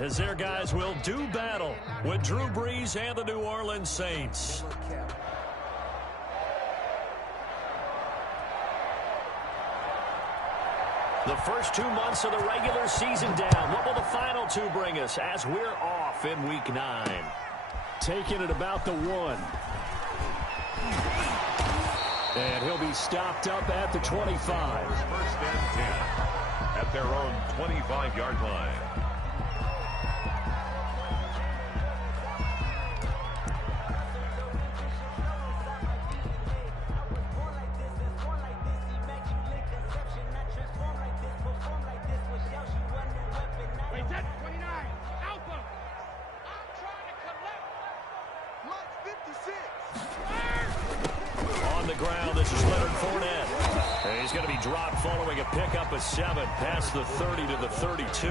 as their guys will do battle with Drew Brees and the New Orleans Saints. The first 2 months of the regular season down. What will the final 2 bring us as we're off in Week 9? Taking it about the 1. And he'll be stopped up at the 25. First and 10 at their own 25-yard line. Pickup of 7 past the 30 to the 32.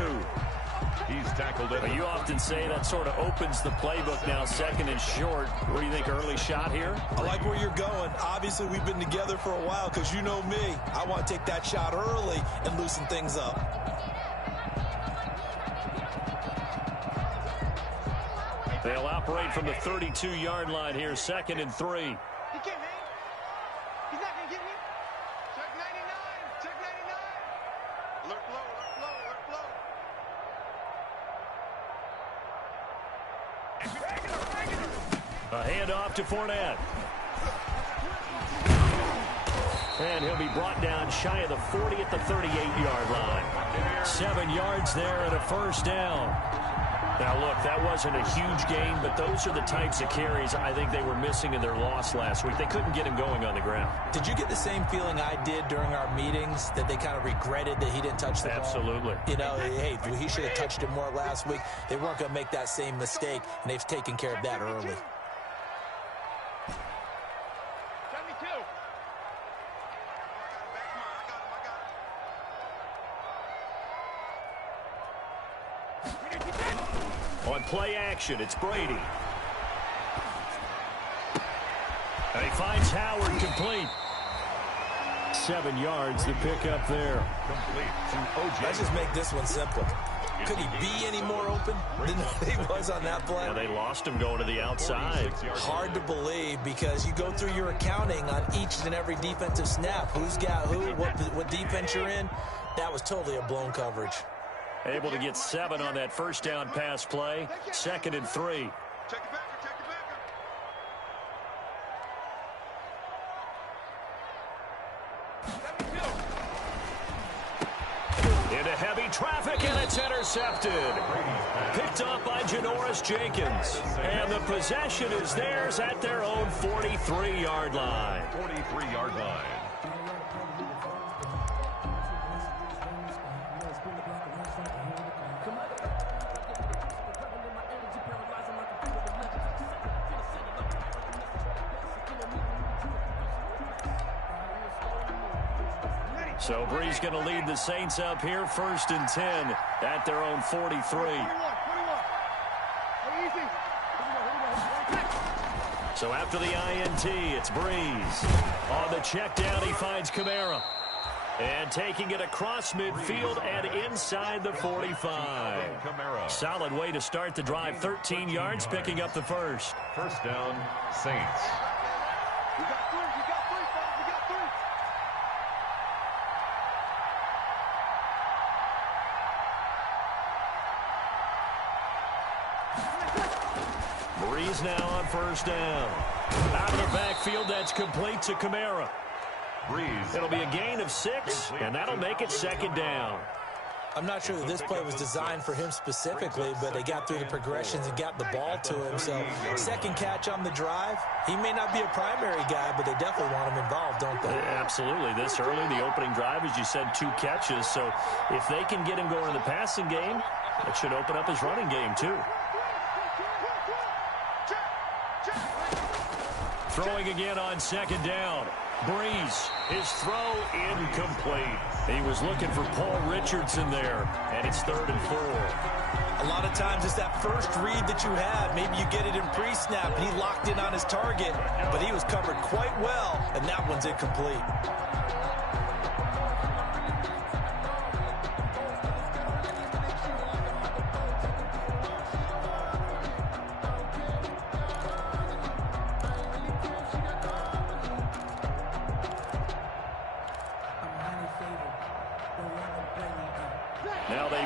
He's tackled it. You often say that sort of opens the playbook now, second and short. What do you think, early shot here? I like where you're going. Obviously, we've been together for a while because you know me. I want to take that shot early and loosen things up. They'll operate from the 32-yard line here, second and 3. He can't hang. He's not going to get me. Check 99. Check 99. Alert blow, alert blow, alert blow. A handoff to Fournette. And he'll be brought down shy of the 40 at the 38-yard line. 7 yards there and a first down. Now, look, that wasn't a huge gain, but those are the types of carries I think they were missing in their loss last week. They couldn't get him going on the ground. Did you get the same feeling I did during our meetings, that they kind of regretted that he didn't touch the ball? Absolutely. You know, hey, he should have touched it more last week. They weren't going to make that same mistake, and they've taken care of that early. On play action, it's Brady. And he finds Howard complete. 7 yards to pick up there. Complete to OJ. Let's just make this one simple. Could he be any more open than he was on that play? Yeah, they lost him going to the outside. Hard to believe, because you go through your accounting on each and every defensive snap. Who's got who, what defense you're in. That was totally a blown coverage. Able to get 7 on that first down pass play. Second and 3. Check it back. Check it back. Into heavy traffic, and it's intercepted. Picked up by Janoris Jenkins. And the possession is theirs at their own 43-yard line. 43-yard line. So Brees going to lead the Saints up here, first and 10 at their own 43. So after the INT, it's Brees. On the check down, he finds Kamara. And taking it across midfield and inside the 45. Solid way to start the drive. 13 yards, picking up the first. First down, Saints. We got 3. We got 3, fellas. We got 3. Brees now on first down. Out of the backfield, that's complete to Kamara. Brees. It'll be a gain of 6, and that'll make it second down. I'm not sure that this play was designed for him specifically, but they got through the progressions and got the ball to him. So second catch on the drive. He may not be a primary guy, but they definitely want him involved, don't they? Absolutely. This early, the opening drive, as you said, 2 catches. So if they can get him going in the passing game, it should open up his running game too. Throwing again on second down. Brees, his throw incomplete. He was looking for Paul Richardson there, and it's 3rd and 4. A lot of times it's that first read that you have. Maybe you get it in pre-snap, and he locked in on his target, but he was covered quite well, and that one's incomplete.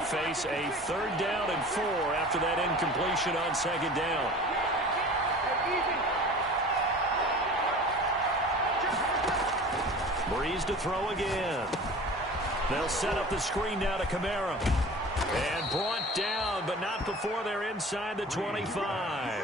face a 3rd down and 4 after that incompletion on 2nd down. Breeze to throw again. They'll set up the screen now to Kamara. And brought down, but not before they're inside the 25.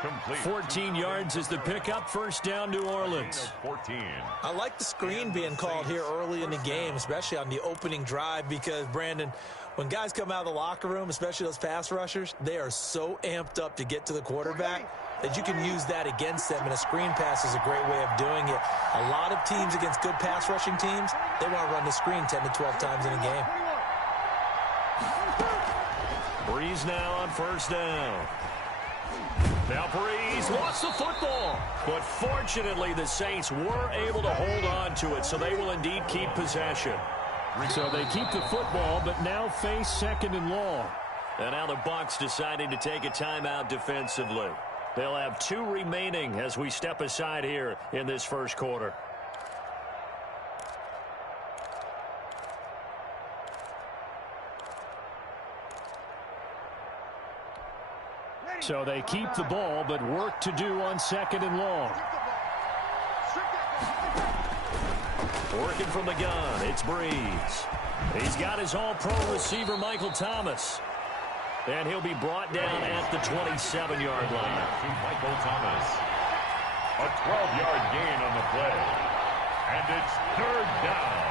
Complete. 14 yards is the pickup. 1st down, New Orleans. 14. I like the screen being called here early in the game, especially on the opening drive, because, Brandon, when guys come out of the locker room, especially those pass rushers, they are so amped up to get to the quarterback that you can use that against them, and a screen pass is a great way of doing it. A lot of teams against good pass rushing teams, they want to run the screen 10 to 12 times in a game. Breeze now on 1st down. Now Breeze lost the football. But fortunately, the Saints were able to hold on to it, so they will indeed keep possession. So they keep the football, but now face 2nd and long. And now the Bucs deciding to take a timeout defensively. They'll have 2 remaining as we step aside here in this 1st quarter. So they keep the ball, but work to do on 2nd and long. Working from the gun, it's Breeze. He's got his all-pro receiver, Michael Thomas. And he'll be brought down at the 27-yard line. To Michael Thomas. A 12-yard gain on the play. And it's 3rd down.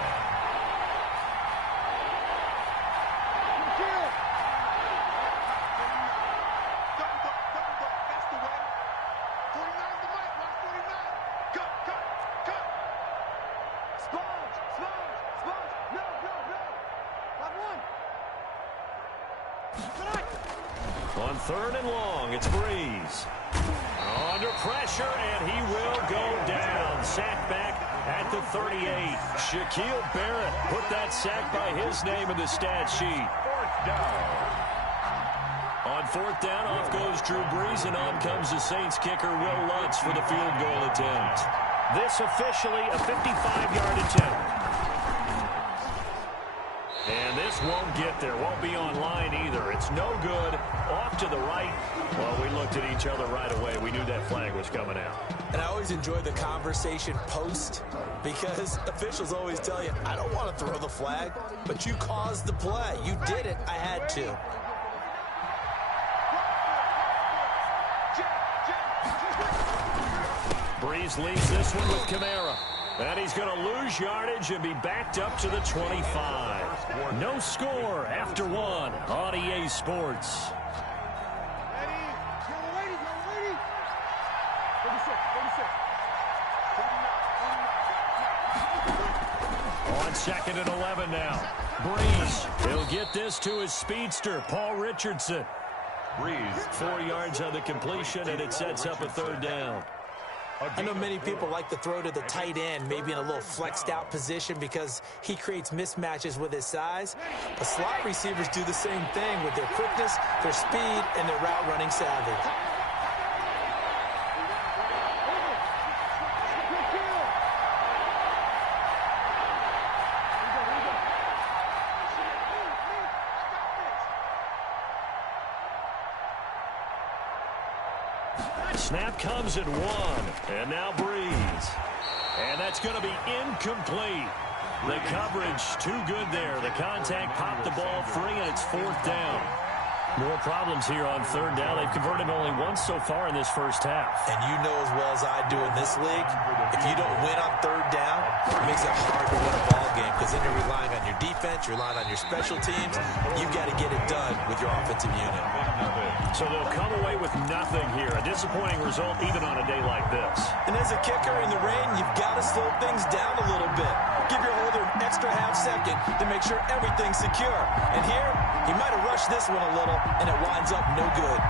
On 3rd and long, it's Breeze. Under pressure, and he will go down. Sacked back at the 38. Shaquille Barrett put that sack by his name in the stat sheet. 4th down. On 4th down, off goes Drew Brees, and on comes the Saints kicker, Will Lutz, for the field goal attempt. This officially a 55-yard attempt. And this won't get there. Won't be on line either. It's no good. Off to the right. Well, we looked at each other right away. We knew that flag was coming out. And I always enjoy the conversation post, because officials always tell you, I don't want to throw the flag, but you caused the play. You did it. I had to. Breeze leads this one with Kamara. And he's going to lose yardage and be backed up to the 25. No score after 1 on EA Sports. On 2nd and 11 now. Breeze. He'll get this to his speedster, Paul Richardson. Breeze. 4 yards on the completion, and it sets up a 3rd down. I know many people like to throw to the tight end, maybe in a little flexed out position, because he creates mismatches with his size. But slot receivers do the same thing with their quickness, their speed, and their route running savvy. Snap comes at 1, and now Breeze. And that's going to be incomplete. The coverage too good there. The contact popped the ball free, and it's 4th down. More problems here on 3rd down. They've converted only once so far in this 1st half. And you know as well as I do in this league, if you don't win on 3rd down, it makes it hard to win a ball game, because then you're relying on your defense, you're relying on your special teams. You've got to get it done with your offensive unit. So they'll come away with nothing here. A disappointing result even on a day like this. And as a kicker in the rain, you've got to slow things down a little bit. Give your holder an extra half second to make sure everything's secure. And here, he might have rushed this one a little, and it winds up no good.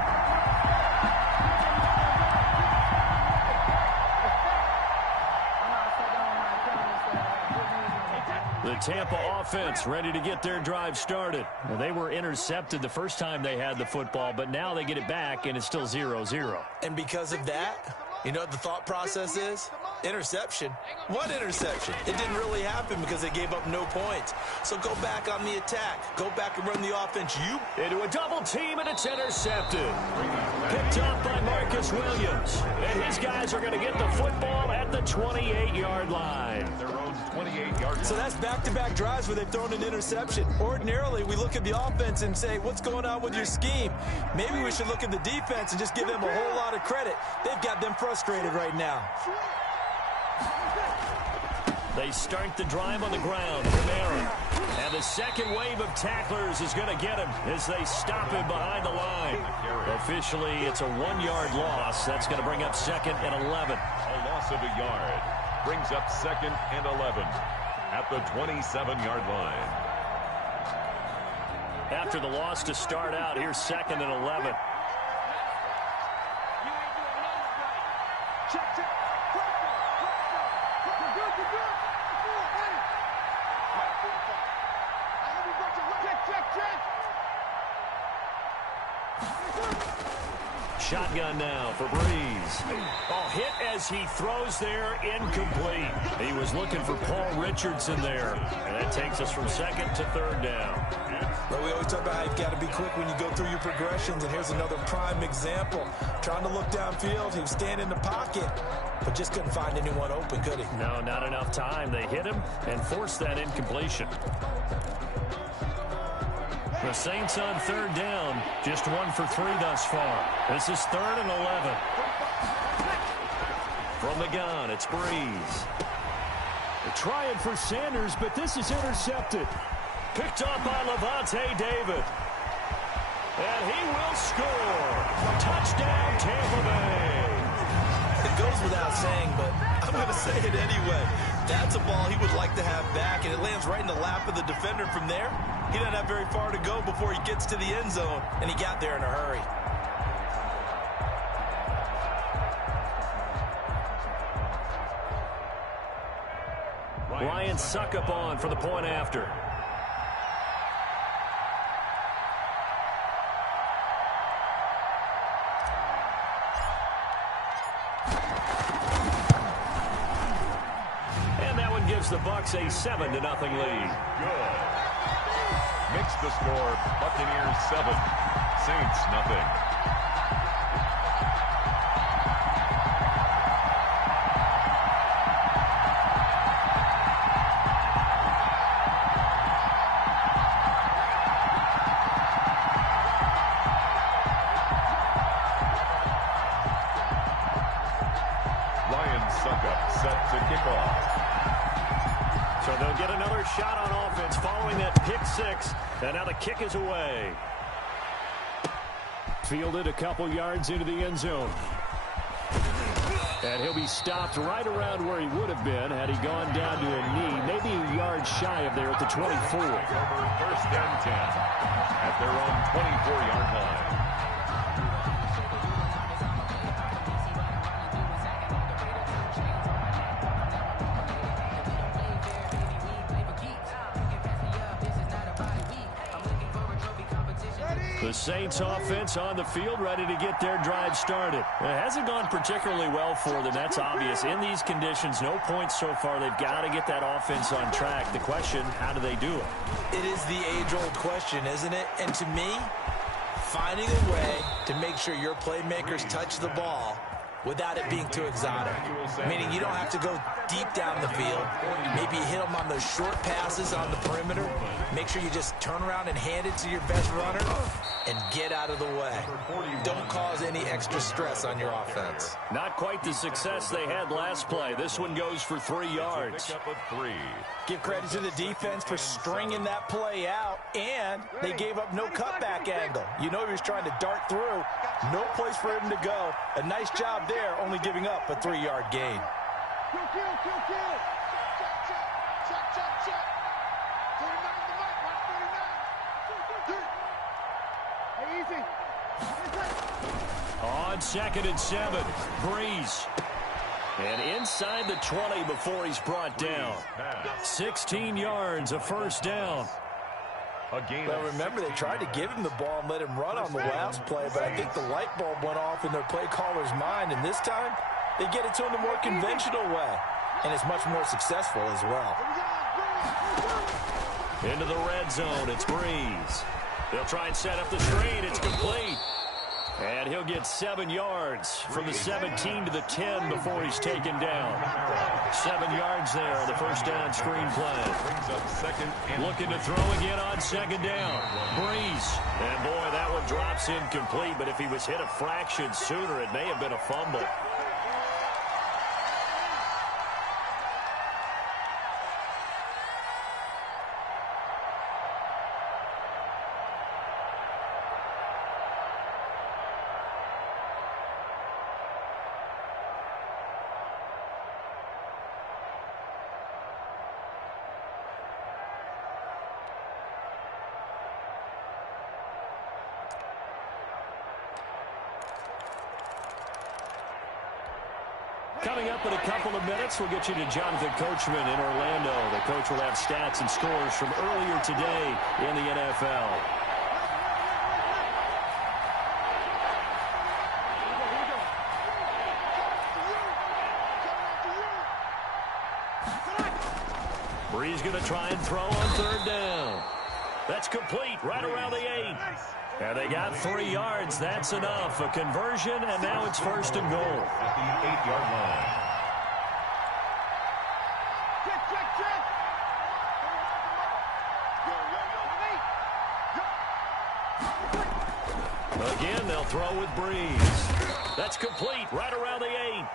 The Tampa offense ready to get their drive started. Well, they were intercepted the first time they had the football, but now they get it back, and it's still 0-0. And because of that, You know what the thought process is? Interception. What interception? It didn't really happen because they gave up no points. So go back on the attack. Go back and run the offense. Into a double team, and it's intercepted. Picked up by Marcus Williams. And his guys are going to get the football at the 28-yard line. Their own 28-yard line. So that's back-to-back drives where they've thrown an interception. Ordinarily, we look at the offense and say, what's going on with your scheme? Maybe we should look at the defense and just give them a whole lot of credit. They've got them frustrated right now. They start the drive on the ground from Aaron. And the second wave of tacklers is going to get him as they stop him behind the line. Officially, it's a 1-yard loss. That's going to bring up 2nd and 11. A loss of a yard brings up 2nd and 11 at the 27-yard line. After the loss to start out, here's 2nd and 11. Shotgun now for Breeze. Oh, hit as he throws there, incomplete. He was looking for Paul Richardson there. And that takes us from 2nd to 3rd down. But we always talk about how you've got to be quick when you go through your progressions, and here's another prime example. Trying to look downfield, he was standing in the pocket, but just couldn't find anyone open, could he? No, not enough time. They hit him and forced that incompletion. The Saints on 3rd down, just 1 for 3 thus far. This is 3rd and 11. From the gun, it's Breeze. They're trying for Sanders, but this is intercepted. Picked up by Levante David. And he will score. Touchdown, Tampa Bay. It goes without saying, but I'm going to say it anyway. That's a ball he would like to have back, and it lands right in the lap of the defender from there. He doesn't have very far to go before he gets to the end zone, and he got there in a hurry. Ryan Suckup on for the point after. And that one gives the Bucs a 7-0 lead. Good. Makes the score Buccaneers 7, Saints nothing. Set to kick off. So they'll get another shot on offense following that pick 6. And now the kick is away. Fielded a couple yards into the end zone. And he'll be stopped right around where he would have been had he gone down to a knee. Maybe a yard shy of there at the 24. Over 1st and 10 at their own 24-yard line. The Saints offense on the field, ready to get their drive started. It hasn't gone particularly well for them. That's obvious. In these conditions, no points so far. They've got to get that offense on track. The question, how do they do it? It is the age-old question, isn't it? And to me, finding a way to make sure your playmakers touch the ball without it being too exotic. Meaning you don't have to go deep down the field. Maybe you hit them on those short passes on the perimeter. Make sure you just turn around and hand it to your best runner and get out of the way. Don't cause any extra stress on your offense. Not quite the success they had last play. This one goes for 3 yards. Pick up of 3. Give credit to the defense for stringing that play out, and they gave up no cutback angle. You know he was trying to dart through. No place for him to go. A nice job there, only giving up a 3-yard gain. Kill. Check. 49 the mic, 149. Hey, easy. On 2nd and 7, Breeze. And inside the 20 before he's brought down. 16 yards, a 1st down. Well, remember, they tried to give him the ball and let him run on the last play, but I think the light bulb went off in their play caller's mind, and this time, They get it to him the more conventional way, and it's much more successful as well. Into the red zone, it's Breeze. They'll try and set up the screen. It's complete. And he'll get 7 yards from the 17 to the 10 before he's taken down. 7 yards there on the first down screen play. Looking to throw again on second down. Breeze. And boy, that one drops incomplete, but if he was hit a fraction sooner, it may have been a fumble. Coming up in a couple of minutes, we'll get you to Jonathan Coachman in Orlando. The coach will have stats and scores from earlier today in the NFL. Breeze going to try and throw on third down. That's complete right around the 8. And they got 3 yards. That's enough. A conversion, and now it's first and goal. At the 8-yard line. Again, they'll throw with Breeze. That's complete right around the 8.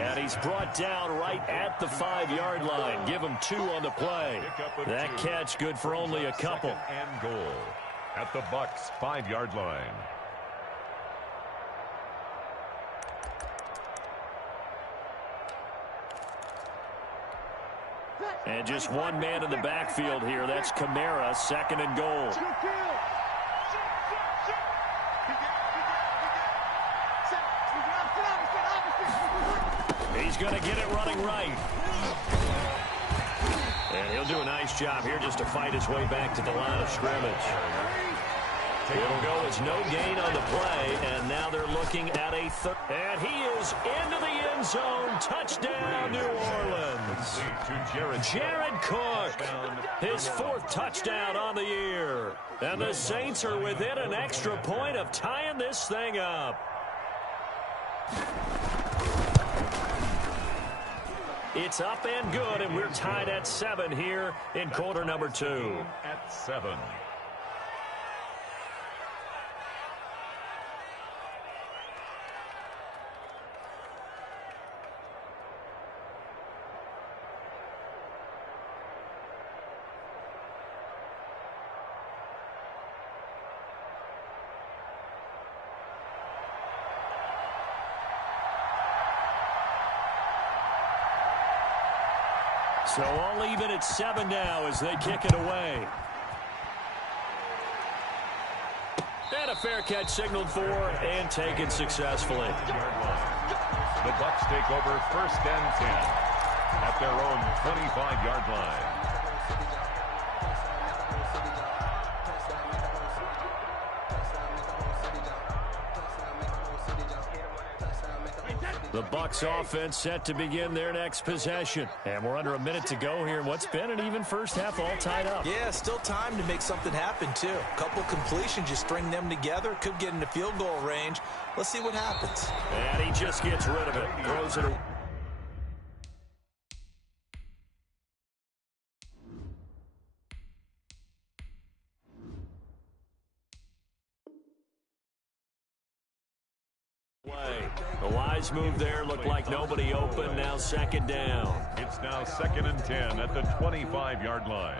And he's brought down right at the 5-yard line. Give him 2 on the play. That catch good for only a couple. And goal at the Bucs 5-yard line. And just one man in the backfield here. That's Kamara, second and goal. He's going to get it running right. And he'll do a nice job here just to fight his way back to the line of scrimmage. It'll go as no gain on the play, and now they're looking at a third. And he is into the end zone. Touchdown, New Orleans. Jared Cook, his 4th touchdown on the year. And the Saints are within an extra point of tying this thing up. It's up and good, and we're tied at 7 here in quarter number 2. At 7. So all even at 7 now as they kick it away. And a fair catch signaled for and taken successfully. The Bucs take over first and 10 at their own 25-yard line. The Bucs offense set to begin their next possession. And we're under a minute to go here in what's been an even first half, all tied up. Yeah, still time to make something happen, too. A couple completions, just string them together. Could get into field goal range. Let's see what happens. And he just gets rid of it. Throws it away. The wise move there, looked like nobody open. Now second down. It's now 2nd and 10 at the 25-yard line.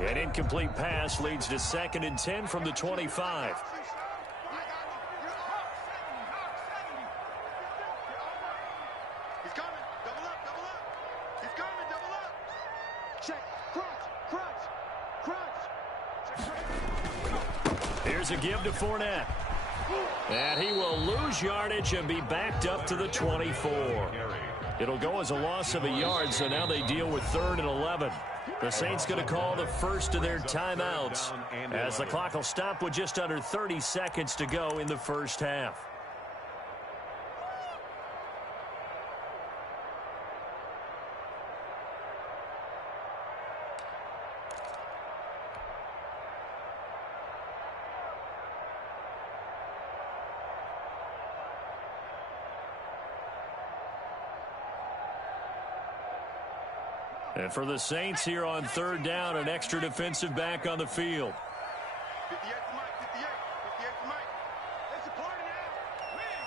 An incomplete pass leads to 2nd and 10 from the 25. He's coming. Double up, double up. He's coming, double up. Check. Crunch. Here's a give to Fournette. And he will lose yardage and be backed up to the 24. It'll go as a loss of a yard, so now they deal with 3rd and 11. The Saints going to call the first of their timeouts as the clock will stop with just under 30 seconds to go in the first half. And for the Saints here on third down, an extra defensive back on the field. 58 to Mike, 58. 58 to Mike. It's a party now. Wings.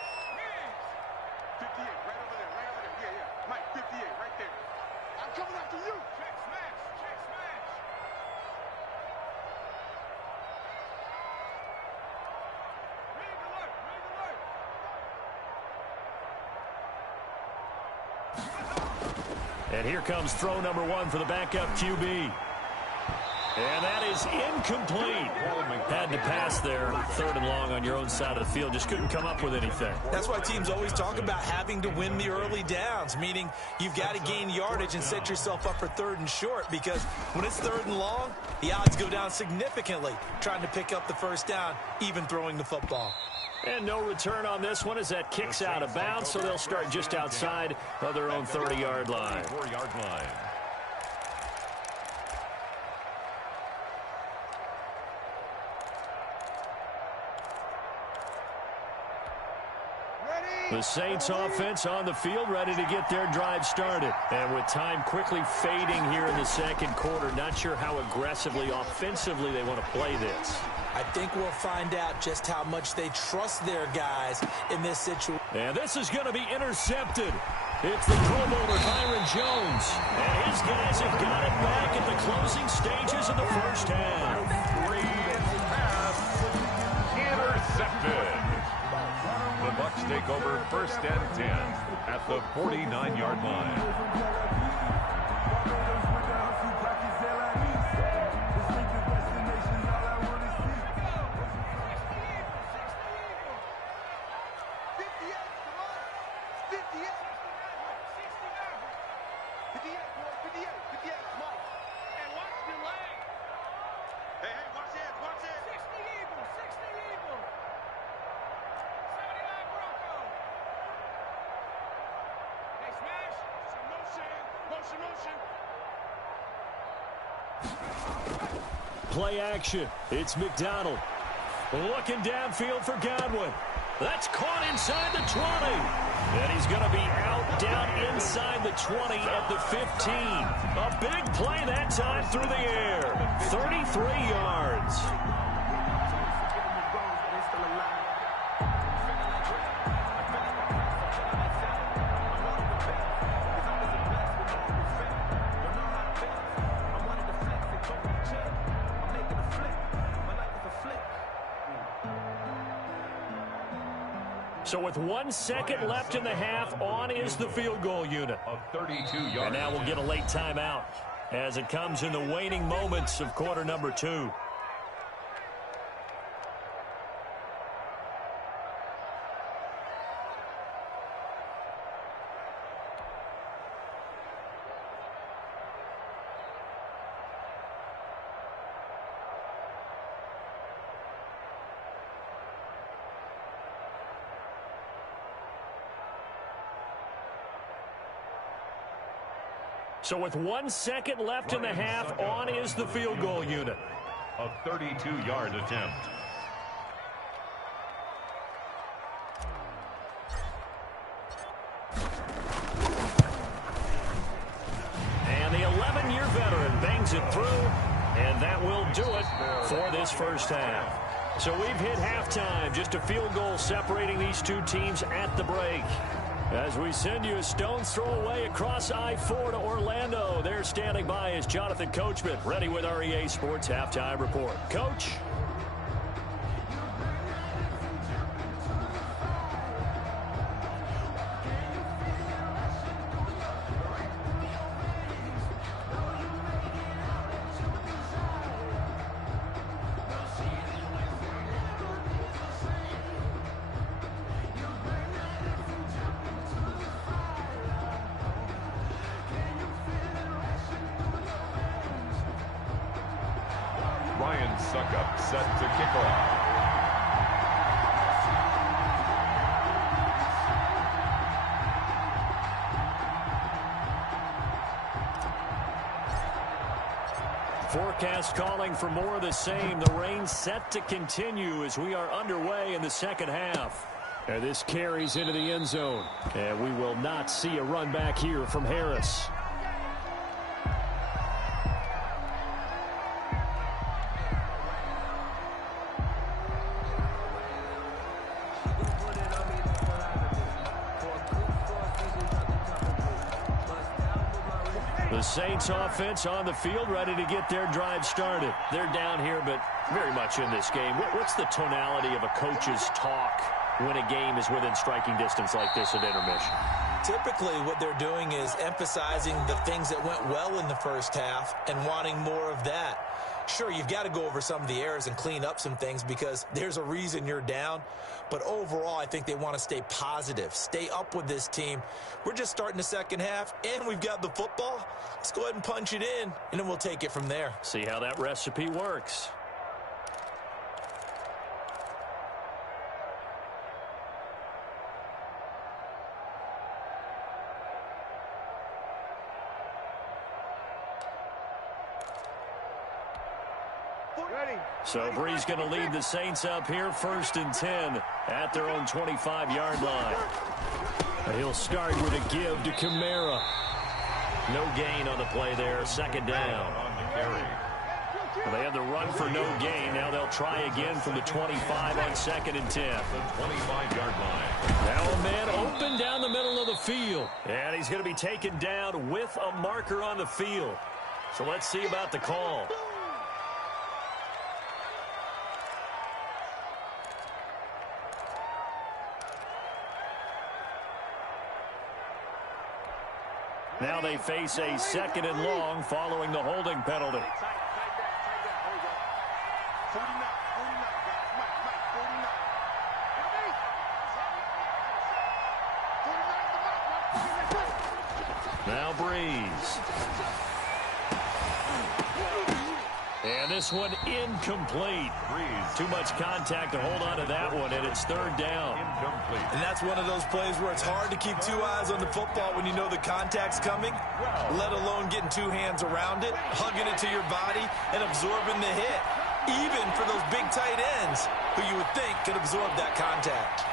58, right over there, right over there. Yeah, yeah. Mike, 58, right there. I'm coming after you. Check smash. Check smash. Ring alert. Ring alert. And here comes throw number one for the backup QB. And that is incomplete. Had to pass there, third and long on your own side of the field. Just couldn't come up with anything. That's why teams always talk about having to win the early downs, meaning you've got to gain yardage and set yourself up for third and short, because when it's third and long, the odds go down significantly trying to pick up the first down, even throwing the football. And no return on this one as that kicks out of bounds, so they'll start just outside of their own 30-yard line. 4-yard line. The Saints offense on the field, ready to get their drive started. And with time quickly fading here in the second quarter, not sure how aggressively, offensively they want to play this. I think we'll find out just how much they trust their guys in this situation. And this is going to be intercepted. It's the Pro Bowler, Byron Jones. And his guys have got it back at the closing stages of the first half. Intercepted. The Bucs take over first and 10 at the 49-yard line. Play action. It's McDonald. Looking downfield for Godwin. That's caught inside the 20. And he's going to be out down inside the 20 at the 15. A big play that time through the air. 33 yards. So with 1 second left in the half, on is the field goal unit. A 32-yard. And now we'll get a late timeout as it comes in the waning moments of quarter number 2. So with 1 second left in the half, on is the field goal unit. A 32-yard attempt. And the 11-year veteran bangs it through, and that will do it for this first half. So we've hit halftime, just a field goal separating these two teams at the break. As we send you a stone's throw away across I-4 to Orlando. There standing by is Jonathan Coachman, ready with our EA Sports Halftime Report. Coach. Suckup set to kick off. Forecast calling for more of the same. The rain set to continue as we are underway in the second half. And this carries into the end zone. And we will not see a run back here from Harris. The Saints offense on the field, ready to get their drive started. They're down here, but very much in this game. What's the tonality of a coach's talk when a game is within striking distance like this at intermission? Typically, what they're doing is emphasizing the things that went well in the first half and wanting more of that. Sure, you've got to go over some of the errors and clean up some things because there's a reason you're down. But overall, I think they want to stay positive, stay up with this team. We're just starting the second half, and we've got the football. Let's go ahead and punch it in, and then we'll take it from there. See how that recipe works. So Bree's going to lead the Saints up here, 1st and 10 at their own 25-yard line. He'll start with a give to Kamara. No gain on the play there, 2nd down. Well, they had the run for no gain. Now they'll try again from the 25 on 2nd and 10. The 25-yard line. Now a man open down the middle of the field. And he's going to be taken down with a marker on the field. So let's see about the call. Now they face a 2nd and long following the holding penalty. Now Breeze. And this one incomplete. Too much contact to hold on to that one, and it's 3rd down. Incomplete. And that's one of those plays where it's hard to keep 2 eyes on the football when you know the contact's coming, let alone getting 2 hands around it, hugging it to your body, and absorbing the hit, even for those big tight ends who you would think could absorb that contact.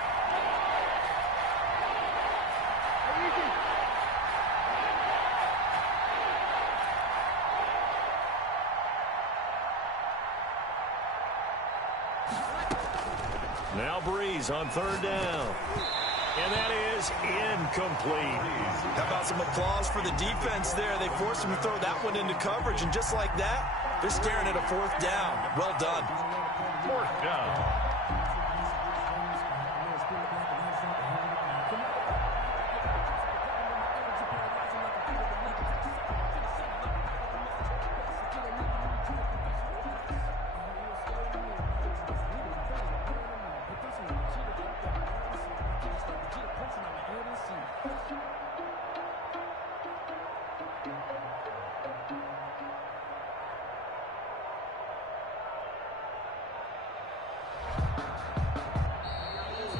Now Breeze on 3rd down. And that is incomplete. How about some applause for the defense there? They forced him to throw that one into coverage, and just like that, they're staring at a 4th down. Well done. 4th down.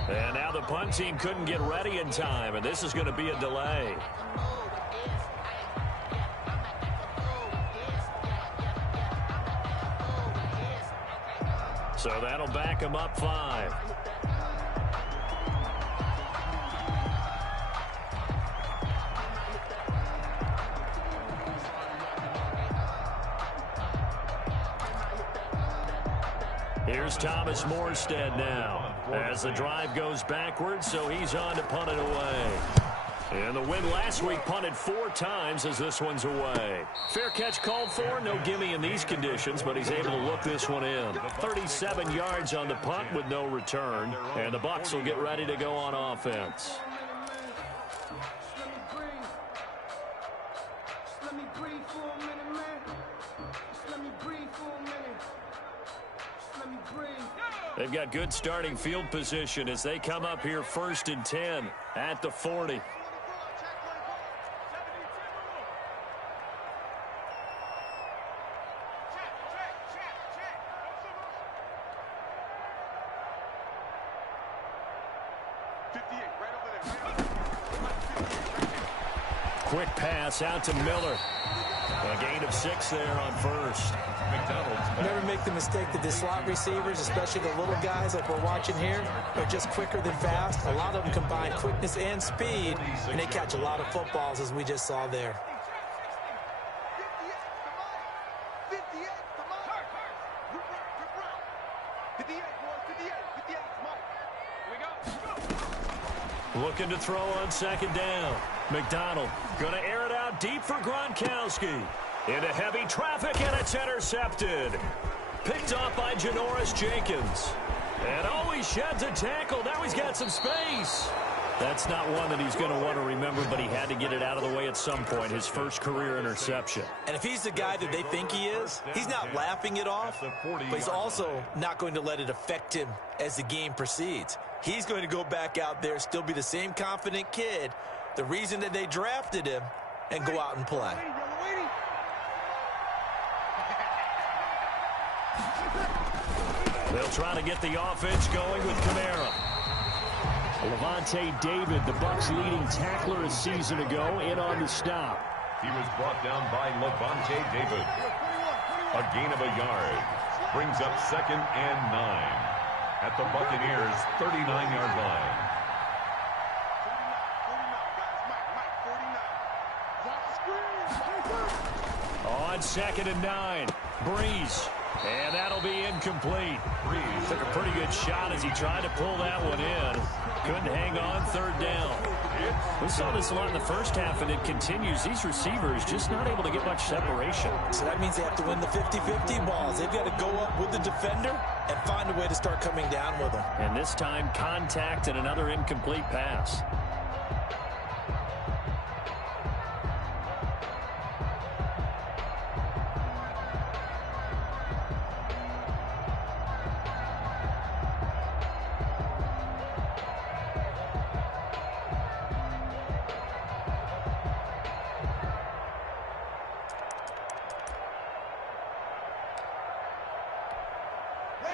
And now the punt team couldn't get ready in time, and this is going to be a delay. So that'll back him up 5. Here's Thomas Morstead now as the drive goes backwards, so he's on to punt it away. And the win last week punted 4 times as this one's away. Fair catch called for, no gimme in these conditions, but he's able to look this one in. 37 yards on the punt with no return, and the Bucs will get ready to go on offense. They've got good starting field position as they come up here 1st and 10 at the 40. Quick pass out to Miller. A gain of 6 there on 1st. Never make the mistake that the slot receivers, especially the little guys like we're watching here, are just quicker than fast. A lot of them combine quickness and speed, and they catch a lot of footballs, as we just saw there. Looking to throw on 2nd down. McDonald going to air it out out deep for Gronkowski. Into heavy traffic, and it's intercepted. Picked off by Janoris Jenkins. And he sheds a tackle. Now he's got some space. That's not one that he's going to want to remember, but he had to get it out of the way at some point, his first career interception. And if he's the guy that they think he is, he's not laughing it off, but he's also not going to let it affect him as the game proceeds. He's going to go back out there, still be the same confident kid, the reason that they drafted him, and go out and play. They'll try to get the offense going with Kamara. Levante David, the Bucs' leading tackler a season ago, in on the stop. He was brought down by Levante David. A gain of a yard. Brings up 2nd and 9 at the Buccaneers' 39-yard line. On 2nd and 9, Breeze. And that'll be incomplete. Breeze took a pretty good shot as he tried to pull that one in. Couldn't hang on, 3rd down. We saw this a lot in the first half, and it continues. These receivers just not able to get much separation. So that means they have to win the 50-50 balls. They've got to go up with the defender and find a way to start coming down with them. And this time, contact and another incomplete pass.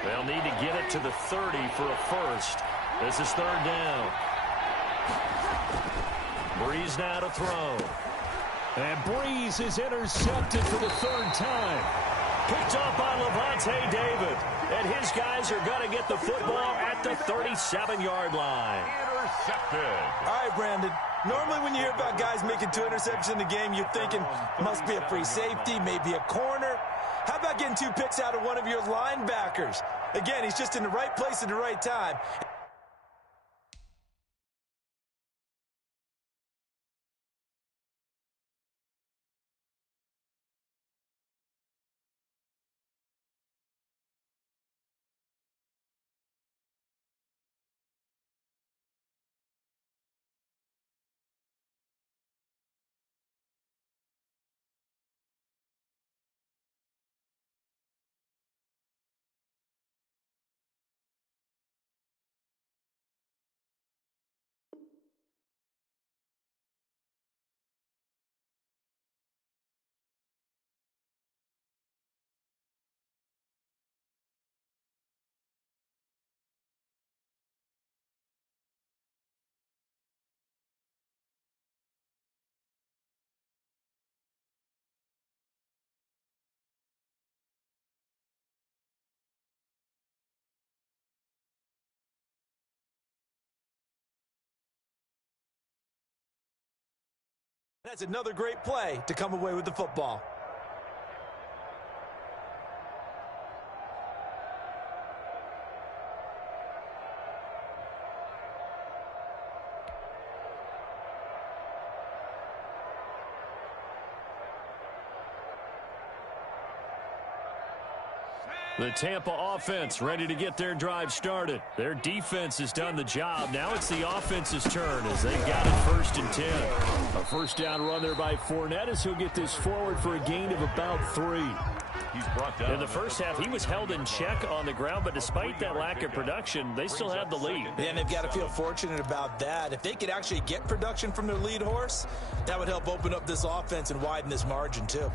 They'll need to get it to the 30 for a first. This is 3rd down. Breeze now to throw. And Breeze is intercepted for the 3rd time. Picked off by Levante David. And his guys are going to get the football at the 37-yard line. Intercepted. All right, Brandon. Normally when you hear about guys making 2 interceptions in a game, you're thinking must be a free safety, maybe a corner. How about getting 2 picks out of one of your linebackers? Again, he's just in the right place at the right time. That's another great play to come away with the football. The Tampa offense ready to get their drive started. Their defense has done the job. Now it's the offense's turn as they got it 1st and 10. A 1st down run there by Fournette as he'll get this forward for a gain of about 3. He's brought down. In the first half, he was held in check on the ground, but despite that lack of production, they still have the lead. Yeah, and they've got to feel fortunate about that. If they could actually get production from their lead horse, that would help open up this offense and widen this margin too.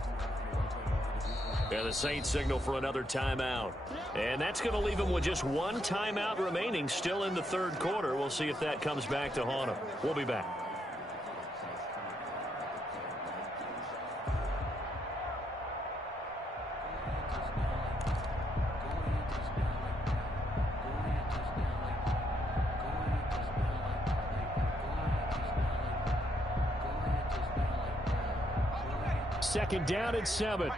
And the Saints signal for another timeout. And that's going to leave them with just 1 timeout remaining still in the 3rd quarter. We'll see if that comes back to haunt them. We'll be back. Second down and 7.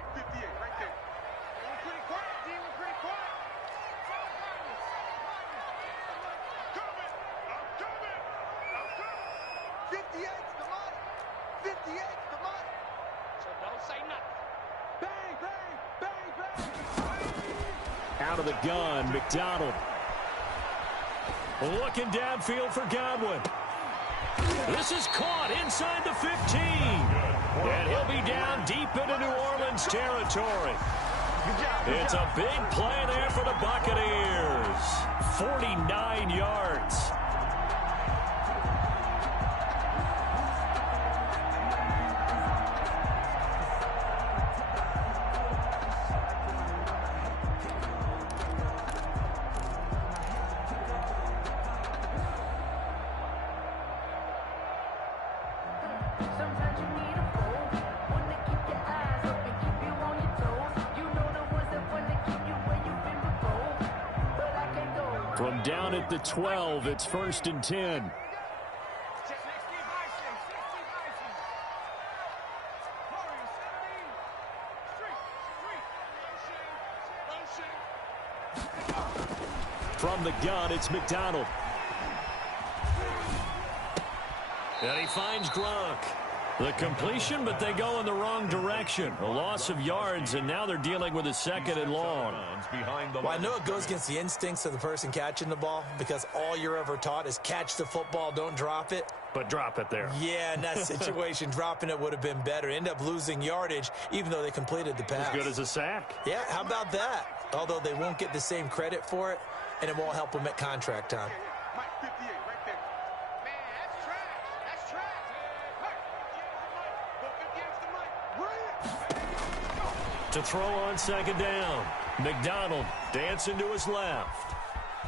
out of the gun. McDonald looking downfield for Godwin. This is caught inside the 15. And he'll be down deep into New Orleans territory. It's a big play there for the Buccaneers. 49 yards. From down at the 12, it's 1st and 10. From the gun, it's McDonald. And he finds Gronk. The completion, but they go in the wrong direction. A loss of yards, and now they're dealing with a 2nd and long. Well, I know it goes against the instincts of the person catching the ball because all you're ever taught is catch the football, don't drop it. But drop it there. Yeah, in that situation, dropping it would have been better. End up losing yardage, even though they completed the pass. As good as a sack. Yeah, how about that? Although they won't get the same credit for it, and it won't help them at contract time. Mike, 58, right there. Man, that's trash. That's trash. To throw on 2nd down. McDonald dancing to his left.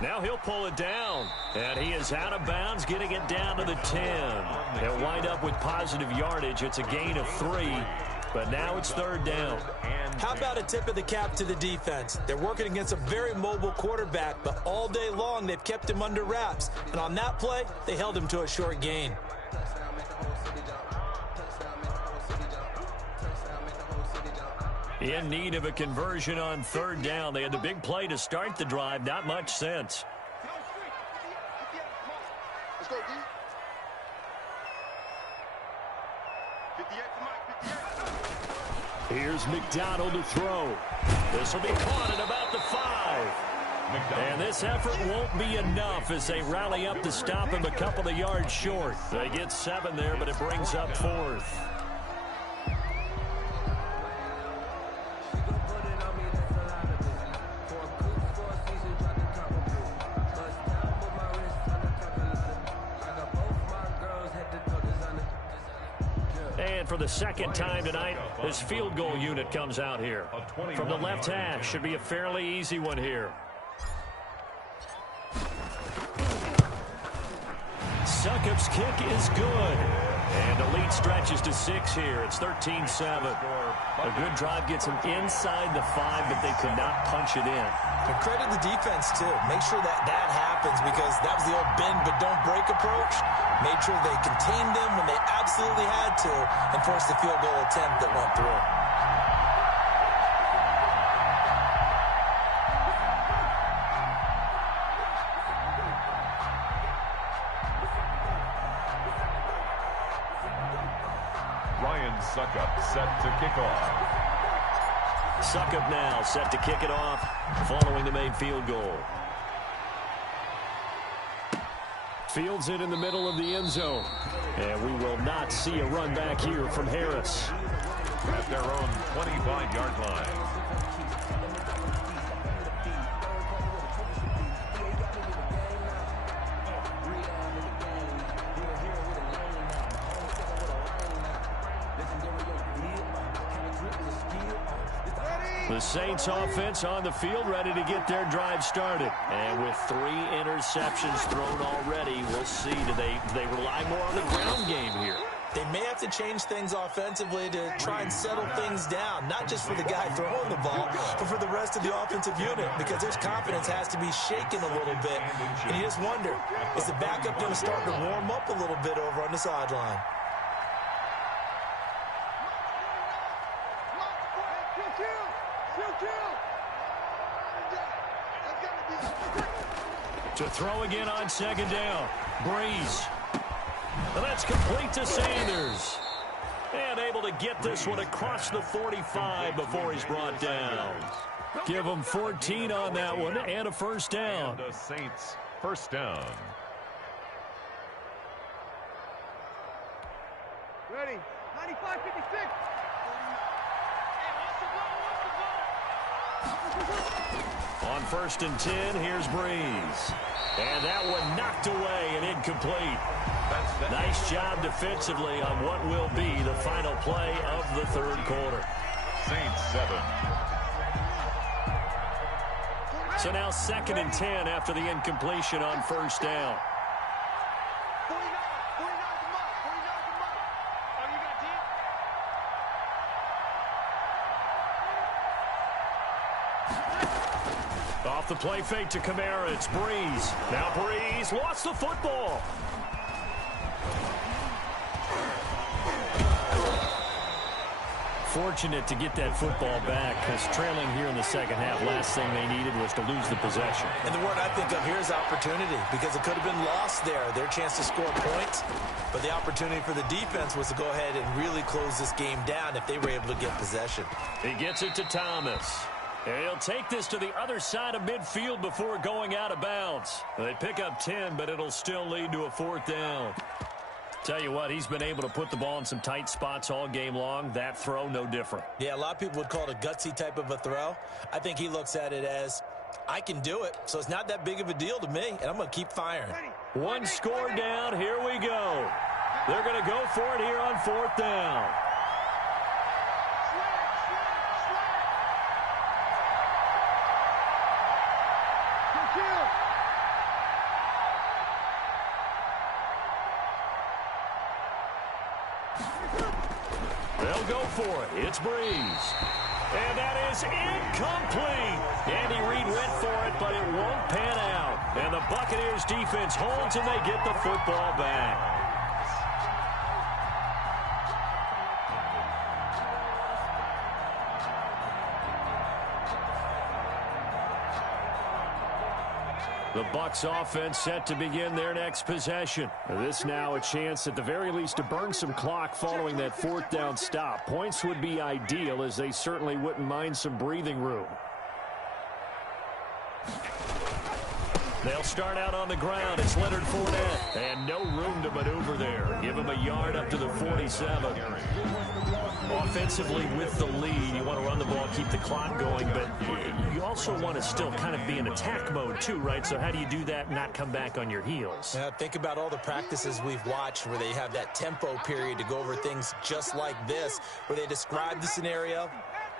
Now he'll pull it down. And he is out of bounds, getting it down to the 10. They'll wind up with positive yardage. It's a gain of 3. But now it's 3rd down. How about a tip of the cap to the defense? They're working against a very mobile quarterback, but all day long they've kept him under wraps. And on that play, they held him to a short gain. In need of a conversion on 3rd down. They had the big play to start the drive. Not much sense. Let's go, D. 58 to Mike, 58. Here's McDonald to throw. This will be caught at about the 5. And this effort won't be enough as they rally up to stop him a couple of yards short. They get 7 there, but it brings up 4th. And for the 2nd time tonight, this field goal unit comes out here. From the left hash, should be a fairly easy one here. Succop's kick is good. And the lead stretches to 6 here. It's 13-7. A good drive gets them inside the 5, but they could not punch it in. And credit the defense, too. Make sure that happens because that was the old bend but don't break approach. Made sure they contained them when they absolutely had to and forced the field goal attempt that went through. Succop set to kick off. Succop now set to kick it off following the made field goal. Fields it in the middle of the end zone. And we will not see a run back here from Harris. At their own 25-yard line. The Saints offense on the field ready to get their drive started. And with 3 interceptions thrown already, we'll see. Do they rely more on the ground game here? They may have to change things offensively to try and settle things down, not just for the guy throwing the ball, but for the rest of the offensive unit, because their confidence has to be shaken a little bit. And you just wonder, is the backup going to start to warm up a little bit over on the sideline? To throw again on 2nd down. Breeze. And that's complete to Sanders. And able to get this one across the 45 before he's brought down. Give them 14 on that one and a first down. And the Saints first down. Ready. 95-56. On 1st and 10, here's Breeze. And that one knocked away and incomplete. Nice job defensively on what will be the final play of the third quarter. Saints 7. So now 2nd and 10 after the incompletion on 1st down. 49 the mark. 49 the mark. Oh, you got deep? Off the play fake to Kamara, it's Breeze. Now Breeze lost the football. Fortunate to get that football back because trailing here in the second half, last thing they needed was to lose the possession. And the word I think of here is opportunity because it could have been lost there, their chance to score points. But the opportunity for the defense was to go ahead and really close this game down if they were able to get possession. He gets it to Thomas. And he'll take this to the other side of midfield before going out of bounds. They pick up 10, but it'll still lead to a 4th down. Tell you what, he's been able to put the ball in some tight spots all game long. That throw, no different. Yeah, a lot of people would call it a gutsy type of a throw. I think he looks at it as, I can do it, so it's not that big of a deal to me, and I'm going to keep firing. One score down, here we go. They're going to go for it here on 4th down. They'll go for it. It's Breeze. And that is incomplete. Andy Reid went for it, but it won't pan out. And the Buccaneers defense holds and they get the football back. The Bucs offense set to begin their next possession. This now a chance at the very least to burn some clock following that 4th down stop. Points would be ideal as they certainly wouldn't mind some breathing room. They'll start out on the ground. It's Leonard Fournette. And no room to maneuver there. Give him a yard up to the 47. Offensively with the lead, you want to run the ball, keep the clock going, but you also want to still kind of be in attack mode too, right? So how do you do that and not come back on your heels? Think about all the practices we've watched where they have that tempo period to go over things just like this, where they describe the scenario,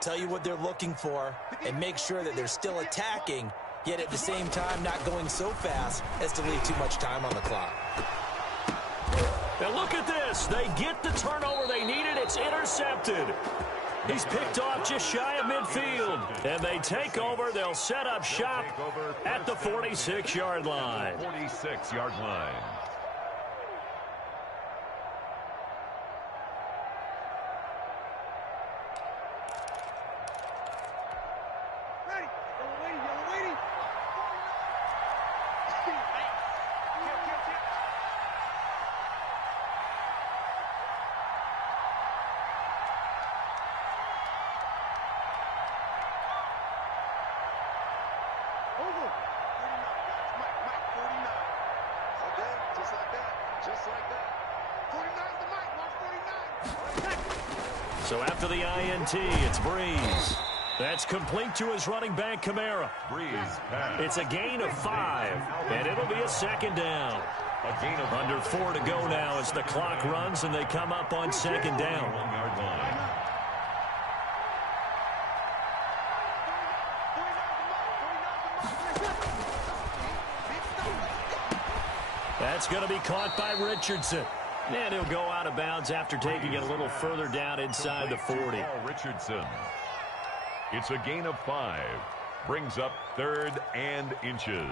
tell you what they're looking for, and make sure that they're still attacking, yet at the same time not going so fast as to leave too much time on the clock. Now look at this. They get the turnover they needed. It's intercepted. He's picked off just shy of midfield. And they take over. They'll set up shop at the 46-yard line. 46-yard line. So after the INT, it's Breeze. That's complete to his running back, Kamara. Breeze pass. It's a gain of 5, and it'll be a 2nd down. A gain of Under 4 to go now as the clock runs and they come up on 2nd down. 1-yard line. That's going to be caught by Richardson. And he'll go out of bounds after taking it a little further down inside the 40. Richardson. It's a gain of 5. Brings up 3rd and inches.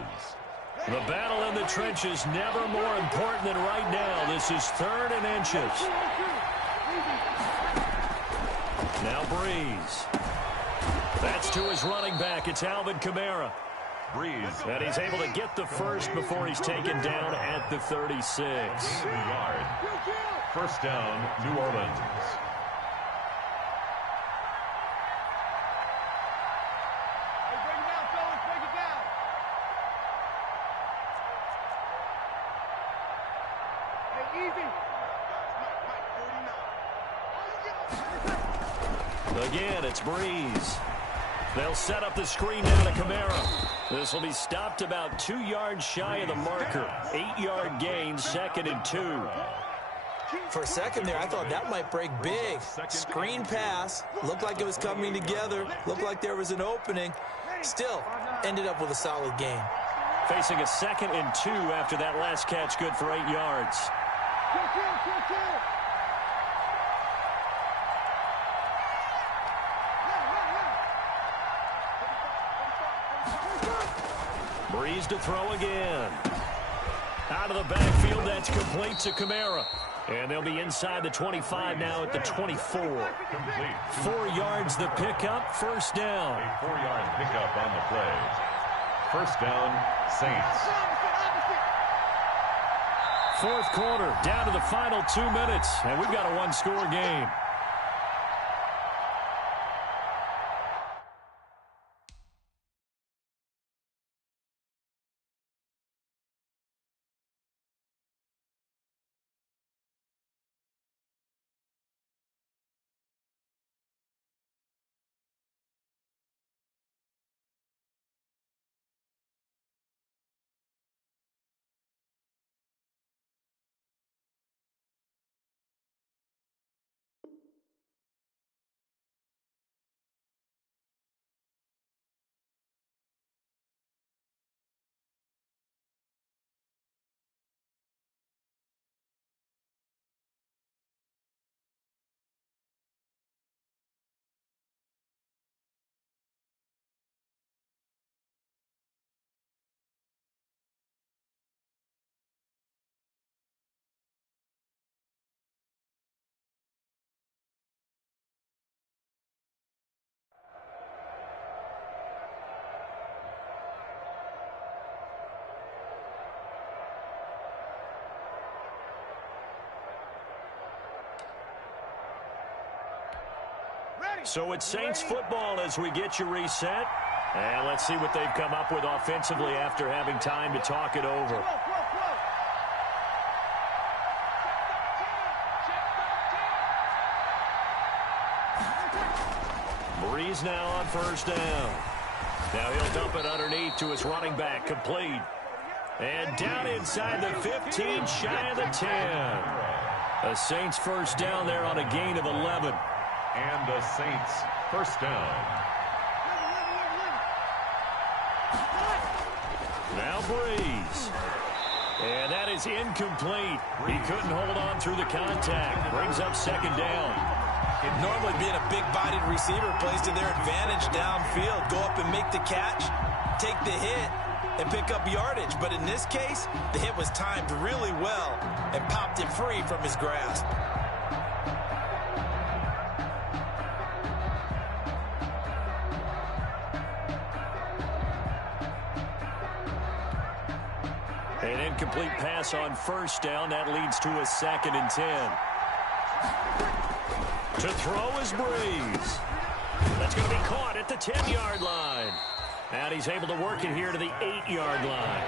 The battle in the trenches never more important than right now. This is 3rd and inches. Now Breeze. That's to his running back. It's Alvin Kamara. Breeze. And he's able to get the first before he's taken down at the 36. Yard. First down, New Orleans. Again, it's Breeze. They'll set up the screen now to Kamara. This will be stopped about 2 yards shy of the marker. 8-yard gain, 2nd and 2. For a second there, I thought that might break big. Screen pass. Looked like it was coming together. Looked like there was an opening. Still, ended up with a solid gain. Facing a 2nd and 2 after that last catch, good for 8 yards. Breeze to throw again. Out of the backfield, that's complete to Kamara. And they'll be inside the 25 now at the 24. Complete. 4 yards the pickup, first down. A 4-yard pickup on the play. First down, Saints. Fourth quarter, down to the final 2 minutes, and we've got a one-score game. So it's Saints football as we get you reset. And let's see what they've come up with offensively after having time to talk it over. Breeze now on first down. Now he'll dump it underneath to his running back, complete. And down inside the 15, shy of the 10. A Saints first down there on a gain of 11. And the Saints first down. Now Breeze. And that is incomplete. He couldn't hold on through the contact. Brings up second down. Normally being a big-bodied receiver plays to their advantage downfield. Go up and make the catch, take the hit, and pick up yardage. But in this case, the hit was timed really well and popped it free from his grasp. An incomplete pass on first down. That leads to a 2nd and 10. To throw is Breeze. That's going to be caught at the 10-yard line. And he's able to work it here to the 8-yard line.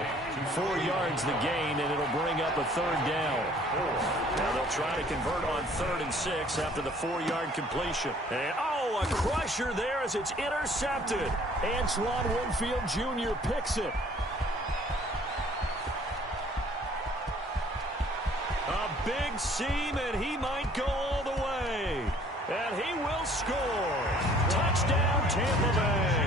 4 yards the gain, and it'll bring up a third down. Now they'll try to convert on 3rd and 6 after the 4-yard completion. And, oh, a crusher there as it's intercepted. Antoine Winfield Jr. picks it. A big seam, and he might go all the way. And he will score. Touchdown, Tampa Bay.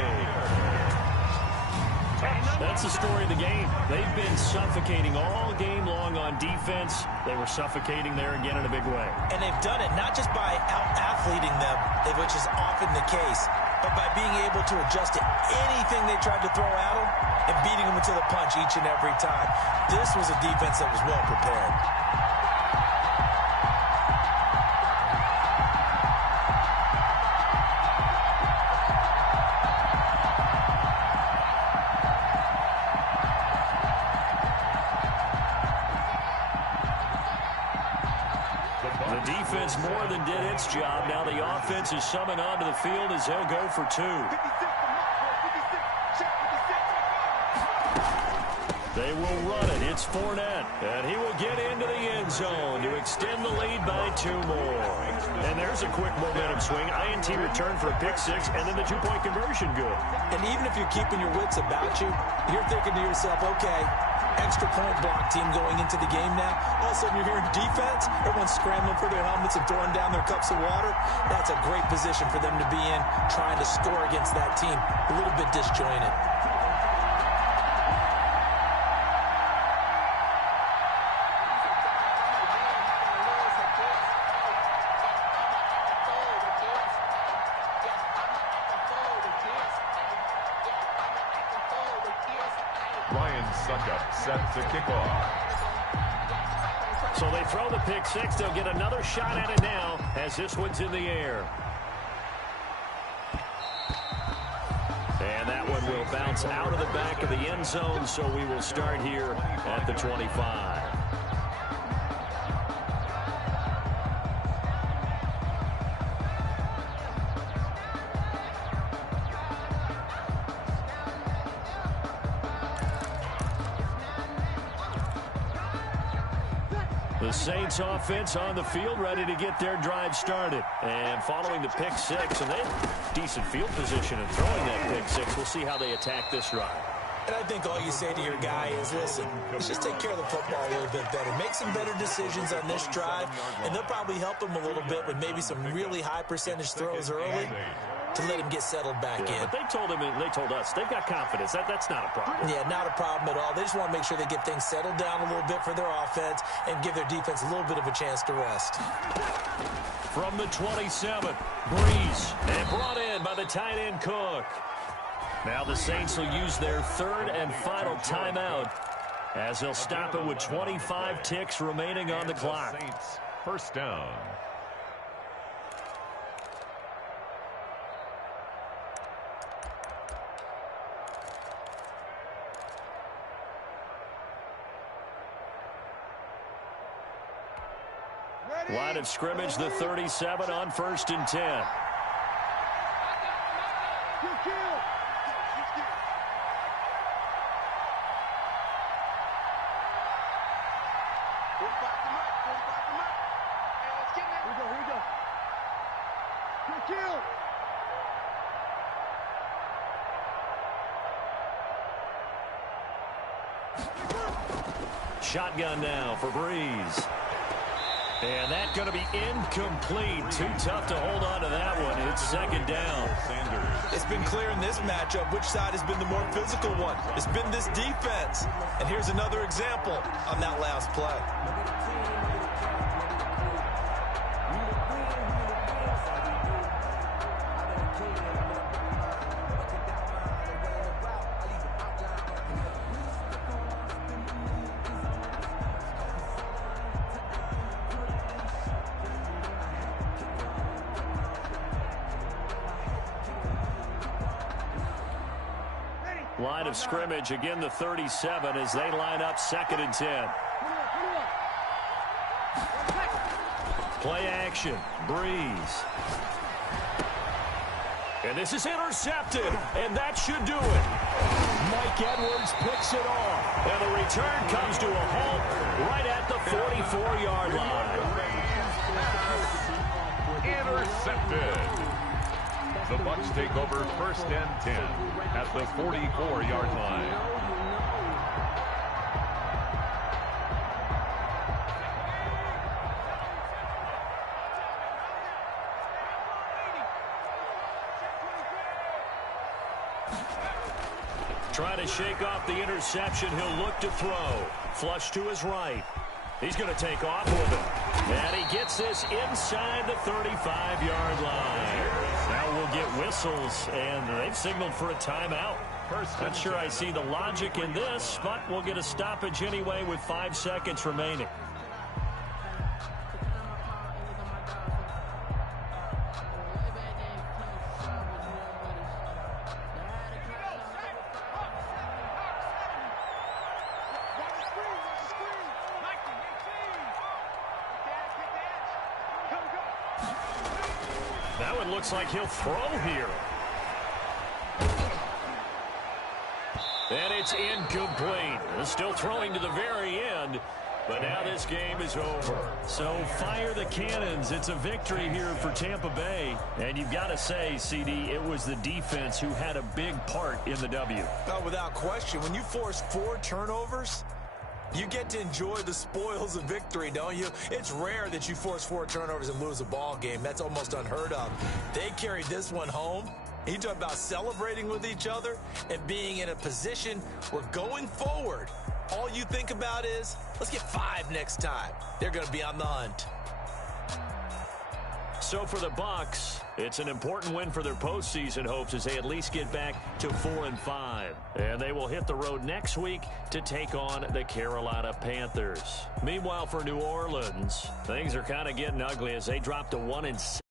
That's the story of the game. They've been suffocating all game long on defense. They were suffocating there again in a big way. And they've done it not just by out-athleting them, which is often the case, but by being able to adjust to anything they tried to throw at them and beating them to the punch each and every time. This was a defense that was well prepared. More than did its job. Now the offense is summoned onto the field as they'll go for 2. They will run it. It's Fournette. And he will get into the end zone to extend the lead by 2 more. And there's a quick momentum swing. INT return for a pick 6, and then the 2-point conversion good. And even if you're keeping your wits about you, you're thinking to yourself, okay, extra point block team going into the game now. All of a sudden you're hearing defense. Everyone's scrambling for their helmets and throwing down their cups of water. That's a great position for them to be in, trying to score against that team. A little bit disjointed. Set to kick off. So they throw the pick 6. They'll get another shot at it now as this one's in the air. And that one will bounce out of the back of the end zone, so we will start here at the 25. The Saints offense on the field, ready to get their drive started. And following the pick 6, and they have decent field position in throwing that pick 6. We'll see how they attack this drive. And I think all you say to your guy is, listen, let's just take care of the football a little bit better. Make some better decisions on this drive, and they'll probably help him a little bit with maybe some really high percentage throws early to let him get settled back in. But they told us, they've got confidence. That's not a problem. Yeah, not a problem at all. They just want to make sure they get things settled down a little bit for their offense and give their defense a little bit of a chance to rest. From the 27, Breeze, and brought in by the tight end Cook. Now the Saints will use their 3rd and final timeout as they'll stop it with 25 ticks remaining on the clock. Saints, first down. Line of scrimmage, the 37 on 1st and 10. Shotgun now for Breeze. And that's going to be incomplete. Too tough to hold on to that one. It's 2nd down. It's been clear in this matchup which side has been the more physical one. It's been this defense. And here's another example on that last play. Line of scrimmage, again the 37 as they line up 2nd and 10. Play action, Breeze. And this is intercepted, and that should do it. Mike Edwards picks it off, and the return comes to a halt right at the 44-yard line. Intercepted. The Bucs take over 1st and 10 at the 44-yard line. Trying to shake off the interception. He'll look to throw. Flush to his right. He's going to take off with it. And he gets this inside the 35-yard line. Now we'll get whistles, and they've signaled for a timeout. Not sure I see the logic in this, but we'll get a stoppage anyway with 5 seconds remaining. That one looks like he'll throw here. And it's incomplete. Still throwing to the very end. But now this game is over. So fire the cannons. It's a victory here for Tampa Bay. And you've got to say, CD, it was the defense who had a big part in the W. Oh, without question. When you force 4 turnovers, you get to enjoy the spoils of victory, don't you? It's rare that you force 4 turnovers and lose a ball game. That's almost unheard of. They carried this one home. You talk about celebrating with each other and being in a position where going forward, all you think about is, let's get 5 next time. They're going to be on the hunt. So for the Bucs, it's an important win for their postseason hopes as they at least get back to 4-5. And they will hit the road next week to take on the Carolina Panthers. Meanwhile, for New Orleans, things are kind of getting ugly as they drop to 1-7.